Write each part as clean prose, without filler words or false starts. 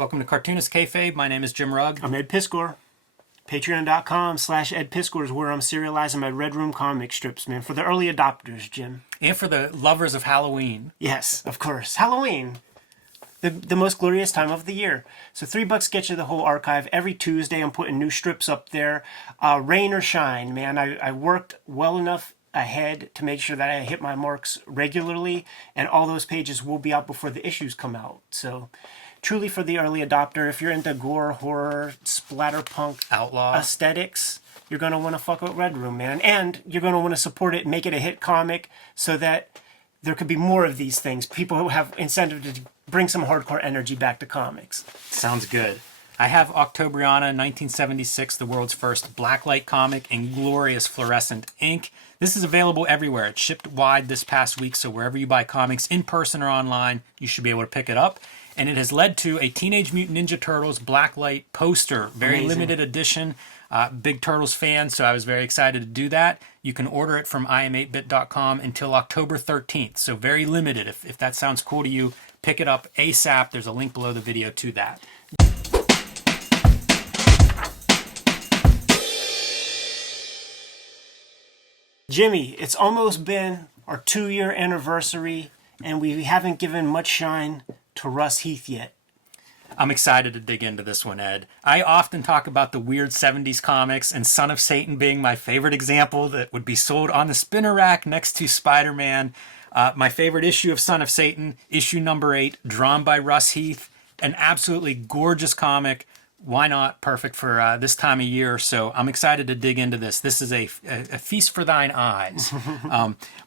Welcome to Cartoonist Kayfabe. My name is Jim Rugg. I'm Ed Piskor. Patreon.com/Ed Piskor is where I'm serializing my Red Room comic strips, man. For the early adopters, Jim. And for the lovers of Halloween. Yes, of course. Halloween. The most glorious time of the year. So $3 gets you the whole archive. Every Tuesday I'm putting new strips up there. Rain or shine, man. I worked well enough ahead to make sure that I hit my marks regularly, and all those pages will be out before the issues come out. So truly for the early adopter, if you're into gore, horror, splatterpunk, outlaw aesthetics, you're going to want to fuck with Red Room, man. And you're going to want to support it and make it a hit comic so that there could be more of these things. People who have incentive to bring some hardcore energy back to comics. Sounds good. I have Octobriana 1976, the world's first blacklight comic in glorious fluorescent ink. This is available everywhere. It shipped wide this past week, so wherever you buy comics, in person or online, you should be able to pick it up. And it has led to a Teenage Mutant Ninja Turtles blacklight poster. Very Amazing. limited edition. Big Turtles fan, so I was very excited to do that. You can order it from im8bit.com until October 13th, so very limited. If that sounds cool to you, pick it up ASAP. There's a link below the video to that. Jimmy, it's almost been our 2-year anniversary, and we haven't given much shine to Russ Heath yet. I'm excited to dig into this one, Ed. I often talk about the weird 70s comics, and Son of Satan being my favorite example that would be sold on the spinner rack next to Spider-Man. My favorite issue of Son of Satan, issue number 8, drawn by Russ Heath. An absolutely gorgeous comic. Why not? Perfect for this time of year. So I'm excited to dig into this. This is a feast for thine eyes.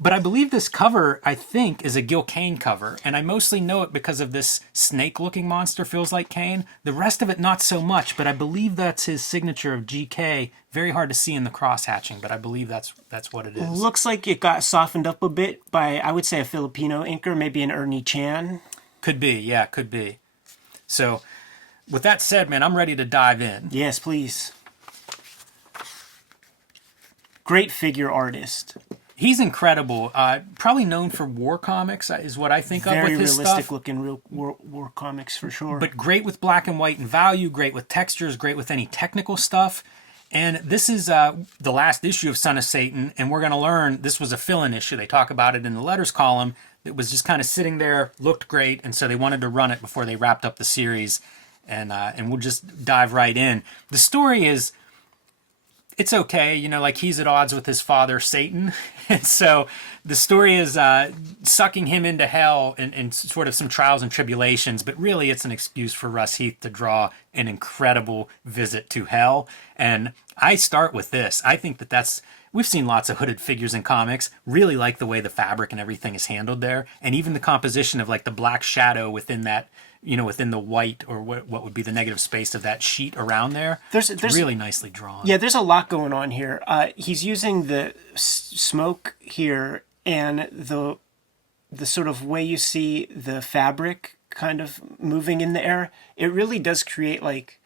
But I believe this cover, I think, is a Gil Kane cover. And I mostly know it because of this snake-looking monster, feels like Kane. The rest of it, not so much. But I believe that's his signature of GK. Very hard to see in the cross-hatching, but I believe that's what it is. Looks like it got softened up a bit by, I would say, a Filipino inker, maybe an Ernie Chan. Could be, yeah, could be. So with that said, man, I'm ready to dive in. Yes, please. Great figure artist. He's incredible. Probably known for war comics is what I think of with his stuff. Very realistic looking real war comics for sure. But great with black and white and value, great with textures, great with any technical stuff. And this is the last issue of Son of Satan, and we're going to learn this was a fill-in issue. They talk about it in the letters column. It was just kind of sitting there, looked great, and so they wanted to run it before they wrapped up the series. And we'll just dive right in. The story is, it's okay, you know, like he's at odds with his father, Satan. And so the story is sucking him into hell and sort of some trials and tribulations, but really it's an excuse for Russ Heath to draw an incredible visit to hell. And I start with this. I think that's, we've seen lots of hooded figures in comics, really like the way the fabric and everything is handled there. And even the composition of like the black shadow within that, you know, within the white or what would be the negative space of that sheet around there. There's really nicely drawn. Yeah, there's a lot going on here. He's using the smoke here and the sort of way you see the fabric kind of moving in the air. It really does create like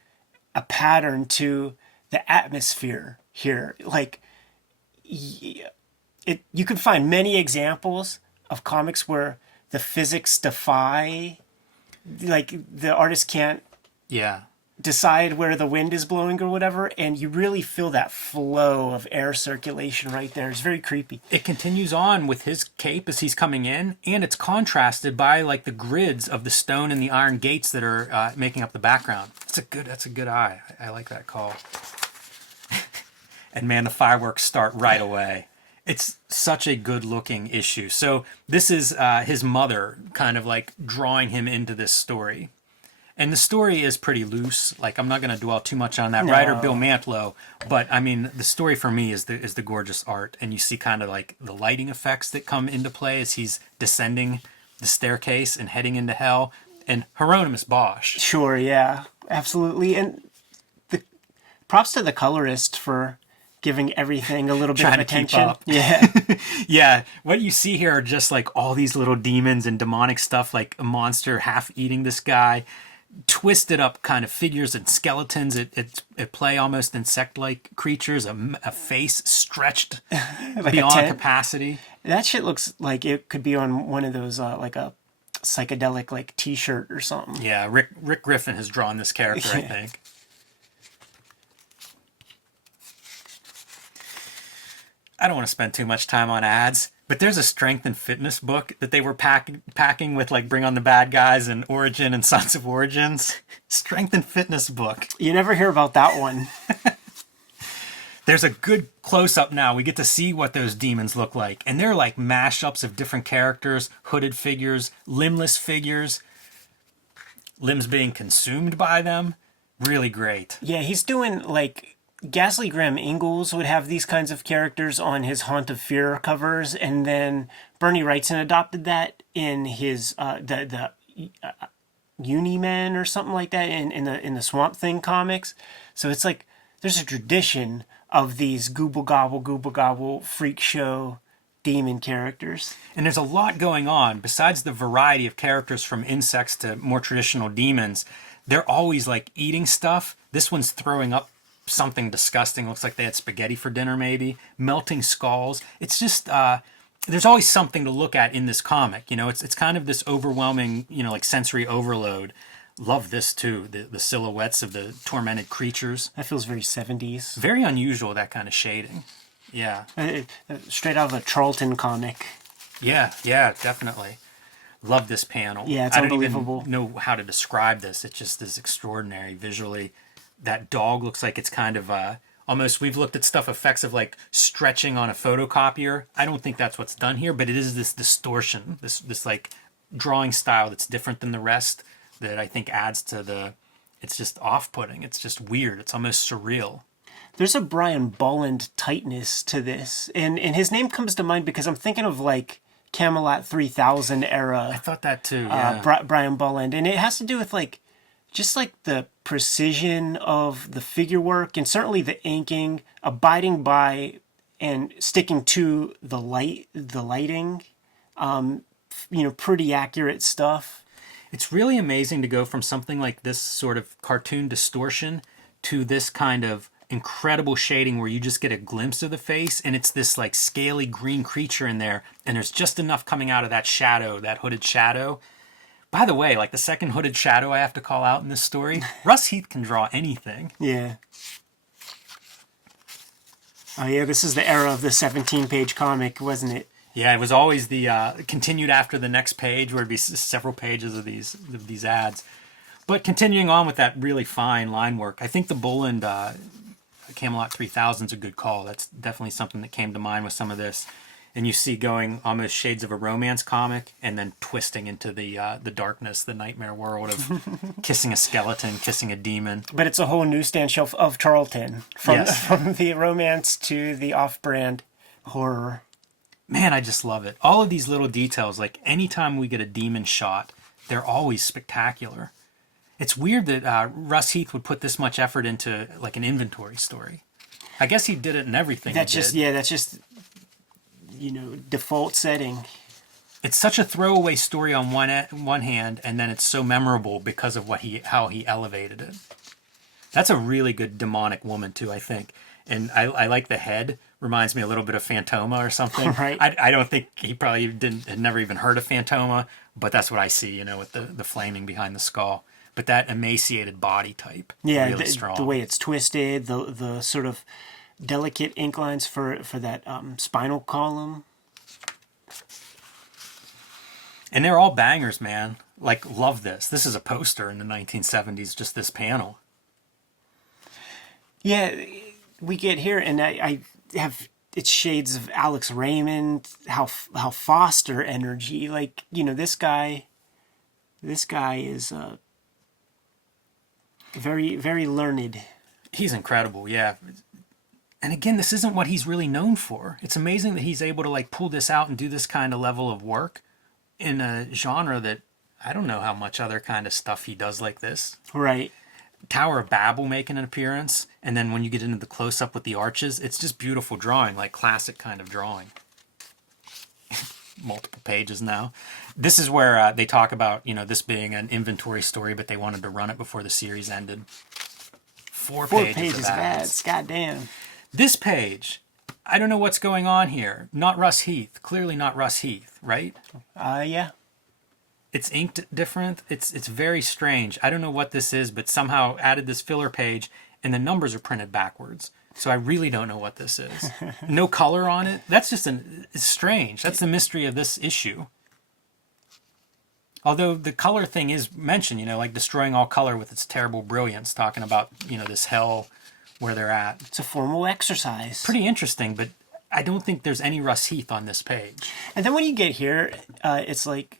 a pattern to the atmosphere here. Like you can find many examples of comics where the physics defy, like the artist can't decide where the wind is blowing or whatever, and you really feel that flow of air circulation right there. It's very creepy. It continues on with his cape as he's coming in, and it's contrasted by like the grids of the stone and the iron gates that are making up the background. That's a good eye. I like that call. And man, the fireworks start right away. It's such a good-looking issue. So this is his mother kind of like drawing him into this story. And the story is pretty loose. Like, I'm not going to dwell too much on that. No. Writer Bill Mantlo. But, I mean, the story for me is the gorgeous art. And you see kind of like the lighting effects that come into play as he's descending the staircase and heading into hell. And Hieronymus Bosch. Sure, yeah. Absolutely. And the props to the colorist for giving everything a little bit of attention. Yeah. Yeah. What you see here are just like all these little demons and demonic stuff, like a monster half eating this guy, twisted up kind of figures and skeletons. It play almost insect-like creatures, a face stretched like beyond capacity. That shit looks like it could be on one of those, like a psychedelic like T-shirt or something. Yeah, Rick Griffin has drawn this character, I think. I don't want to spend too much time on ads, but there's a strength and fitness book that they were packing with like Bring on the Bad Guys and Origin and Sons of Origins. Strength and fitness book. You never hear about that one. There's a good close-up now. We get to see what those demons look like. And they're like mashups of different characters, hooded figures, limbless figures, limbs being consumed by them. Really great. Yeah, he's doing like Ghastly Graham Ingalls would have these kinds of characters on his Haunt of Fear covers, and then Bernie Wrightson adopted that in his the Unimen or something like that in the Swamp Thing comics. So it's like there's a tradition of these gooble gobble freak show demon characters. And there's a lot going on. Besides the variety of characters from insects to more traditional demons, they're always like eating stuff. This one's throwing up something disgusting. Looks like they had spaghetti for dinner, maybe. Melting skulls. It's just, there's always something to look at in this comic. You know, it's kind of this overwhelming, you know, like sensory overload. Love this too. The silhouettes of the tormented creatures. That feels very 70s. Very unusual, that kind of shading. Yeah. Straight out of a Charlton comic. Yeah, definitely. Love this panel. Yeah, it's unbelievable. I don't even know how to describe this. It just is extraordinary visually. That dog looks like it's kind of almost, we've looked at stuff effects of like stretching on a photocopier. I don't think that's what's done here, but it is this distortion, this like drawing style that's different than the rest that I think adds to it's just off-putting. It's just weird. It's almost surreal. There's a Brian Bolland tightness to this, and his name comes to mind because I'm thinking of like Camelot 3000 era. I thought that too. Yeah. Brian Bolland, and it has to do with like just like the precision of the figure work and certainly the inking, abiding by and sticking to the lighting. Pretty accurate stuff. It's really amazing to go from something like this sort of cartoon distortion to this kind of incredible shading where you just get a glimpse of the face and it's this like scaly green creature in there and there's just enough coming out of that shadow, that hooded shadow. By the way, like the second hooded shadow I have to call out in this story, Russ Heath can draw anything. Yeah. Oh yeah, this is the era of the 17-page comic, wasn't it? Yeah, it was always the continued after the next page where it'd be several pages of these ads. But continuing on with that really fine line work, I think the Bolland Camelot 3000 is a good call. That's definitely something that came to mind with some of this. And you see going almost shades of a romance comic and then twisting into the darkness, the nightmare world of kissing a skeleton, kissing a demon. But it's a whole newsstand shelf of Charlton. From the romance to the off-brand horror. Man, I just love it. All of these little details, like anytime we get a demon shot, they're always spectacular. It's weird that Russ Heath would put this much effort into like an inventory story. I guess he did it in everything. That's just default setting. It's such a throwaway story on one hand, and then it's so memorable because of how he elevated it. That's a really good demonic woman too, I think. And I like the head. Reminds me a little bit of Phantoma or something. Right. I don't think he probably had never even heard of Phantoma, but that's what I see, with the flaming behind the skull. But that emaciated body type, really strong. The way it's twisted, the sort of delicate ink lines for that spinal column. And they're all bangers, man. Like, love this. This is a poster in the 1970s, just this panel. Yeah, we get here, and I have it's shades of Alex Raymond, how Foster energy. Like, this guy is very, very learned. He's incredible, yeah. And again, this isn't what he's really known for. It's amazing that he's able to like pull this out and do this kind of level of work in a genre that I don't know how much other kind of stuff he does like this. Right. Tower of Babel making an appearance, and then when you get into the close-up with the arches, it's just beautiful drawing, like classic kind of drawing. Multiple pages now. This is where they talk about, this being an inventory story, but they wanted to run it before the series ended. Four pages of ads. Goddamn. This page, I don't know what's going on here. Not Russ Heath. Clearly not Russ Heath, right? Yeah. It's inked different. It's very strange. I don't know what this is, but somehow added this filler page and the numbers are printed backwards. So I really don't know what this is. No color on it. That's just it's strange. That's the mystery of this issue. Although the color thing is mentioned, you know, like destroying all color with its terrible brilliance, talking about, you know, this hell where they're at. It's a formal exercise. Pretty interesting, but I don't think there's any Russ Heath on this page. And then when you get here, it's like,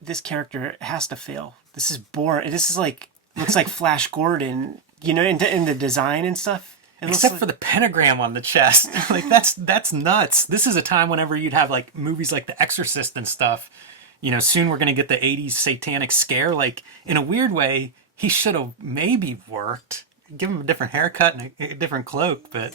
this character has to fail. This is boring. This is like, looks like Flash Gordon, you know, in the design and stuff. Except for the pentagram on the chest. Like, that's nuts. This is a time whenever you'd have, like, movies like The Exorcist and stuff. You know, soon we're going to get the 80s satanic scare. Like, in a weird way, he should have maybe worked. Give him a different haircut and a different cloak. But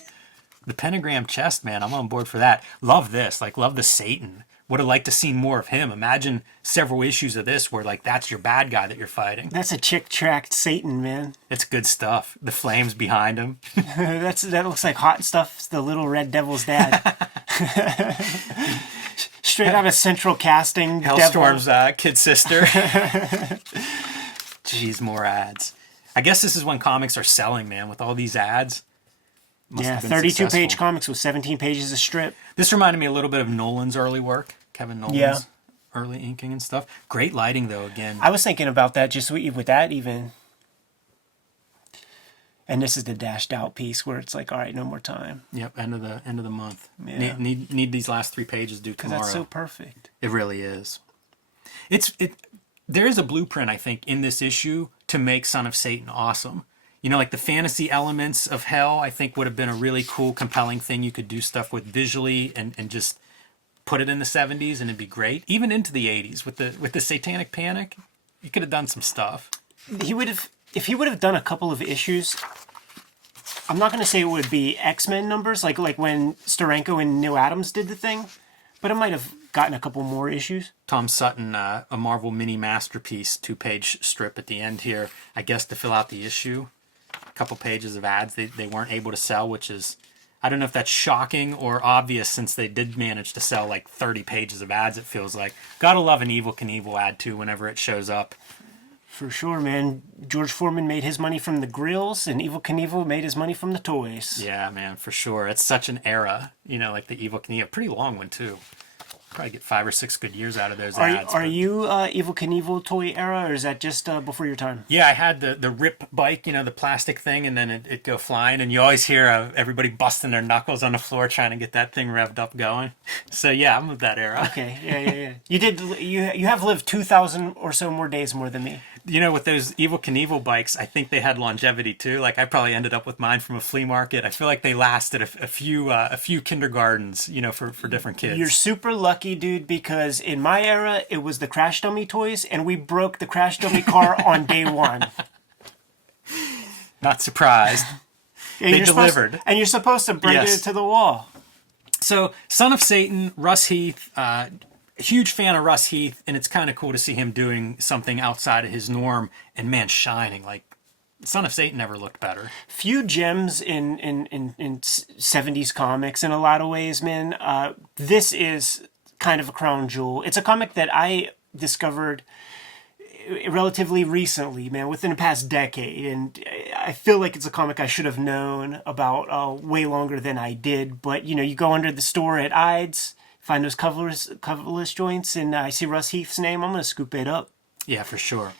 the pentagram chest, man, I'm on board for that. Love this. Like, love the Satan. Would have liked to see more of him. Imagine several issues of this where, like, that's your bad guy that you're fighting. That's a chick-tracked Satan, man. It's good stuff. The flames behind him. That looks like Hot Stuff's the little red devil's dad. Straight out of Central Casting. Hellstorm's kid sister. Jeez, more ads. I guess this is when comics are selling, man, with all these ads. Yeah, 32-page comics with 17 pages a strip. This reminded me a little bit of Nolan's early work. Kevin Nolan's early inking and stuff. Great lighting, though, again. I was thinking about that just with that even. And this is the dashed out piece where it's like, all right, no more time. Yep, end of the month. Yeah. Need these last 3 pages due tomorrow. That's so perfect. It really is. There is a blueprint, I think, in this issue to make Son of Satan awesome. You know, like the fantasy elements of hell, I think would have been a really cool, compelling thing you could do stuff with visually and just put it in the 70s and it'd be great. Even into the 80s with the Satanic Panic, you could have done some stuff. If he would have done a couple of issues, I'm not going to say it would be X-Men numbers, like when Steranko and Neil Adams did the thing, but it might have gotten a couple more issues. Tom Sutton, a Marvel mini masterpiece, 2-page strip at the end here, I guess to fill out the issue. A couple pages of ads they weren't able to sell, which is, I don't know if that's shocking or obvious since they did manage to sell like 30 pages of ads, it feels like. Gotta love an Evel Knievel ad too whenever it shows up. For sure, man. George Foreman made his money from the grills, and Evel Knievel made his money from the toys. Yeah, man, for sure. It's such an era, you know, like the Evel Knievel. Pretty long one too. Probably get 5 or 6 good years out of those ads. Are you Evel Knievel toy era, or is that just before your time? Yeah, I had the rip bike, you know, the plastic thing, and then it'd go flying, and you always hear everybody busting their knuckles on the floor trying to get that thing revved up going. So yeah, I'm with that era. Okay, yeah. You have lived 2,000 or so more days more than me. You know, with those Evel Knievel bikes, I think they had longevity too. Like I probably ended up with mine from a flea market. I feel like they lasted a few kindergartens, you know, for different kids. You're super lucky, dude, because in my era, it was the Crash Dummy toys, and we broke the Crash Dummy car on day one. Not surprised. They delivered. And you're supposed to bring it to the wall. So, Son of Satan, Russ Heath, huge fan of Russ Heath, and it's kind of cool to see him doing something outside of his norm, and man, shining. Like, Son of Satan never looked better. Few gems in 70s comics in a lot of ways, man. This is kind of a crown jewel. It's a comic that I discovered relatively recently, man, within the past decade, and I feel like it's a comic I should have known about way longer than I did. But you know, you go under the store at Ides, find those coverless joints, and I see Russ Heath's name, I'm gonna scoop it up. Yeah, for sure.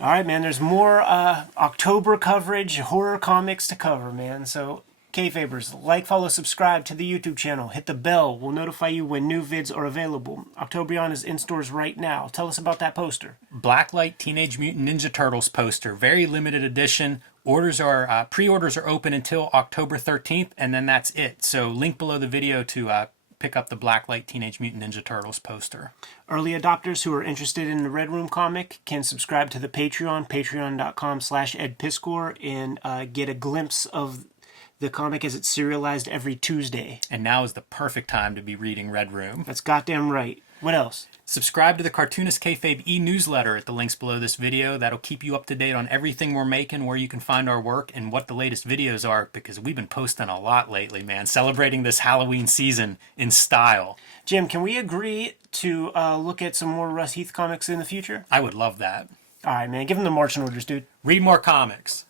All right, man, there's more October coverage, horror comics to cover, man. So Kayfabers, like, follow, subscribe to the YouTube channel. Hit the bell. We'll notify you when new vids are available. Octobrion is in stores right now. Tell us about that poster. Blacklight Teenage Mutant Ninja Turtles poster. Very limited edition. Pre-orders are open until October 13th, and then that's it. So link below the video to pick up the Blacklight Teenage Mutant Ninja Turtles poster. Early adopters who are interested in the Red Room comic can subscribe to the Patreon, patreon.com/edpiskor, and get a glimpse of the comic as it's serialized every Tuesday. And now is the perfect time to be reading Red Room. That's goddamn right. What else? Subscribe to the Cartoonist Kayfabe e-newsletter at the links below this video. That'll keep you up to date on everything we're making, where you can find our work, and what the latest videos are, because we've been posting a lot lately, man. Celebrating this Halloween season in style. Jim, can we agree to look at some more Russ Heath comics in the future? I would love that. All right, man. Give him the marching orders, dude. Read more comics.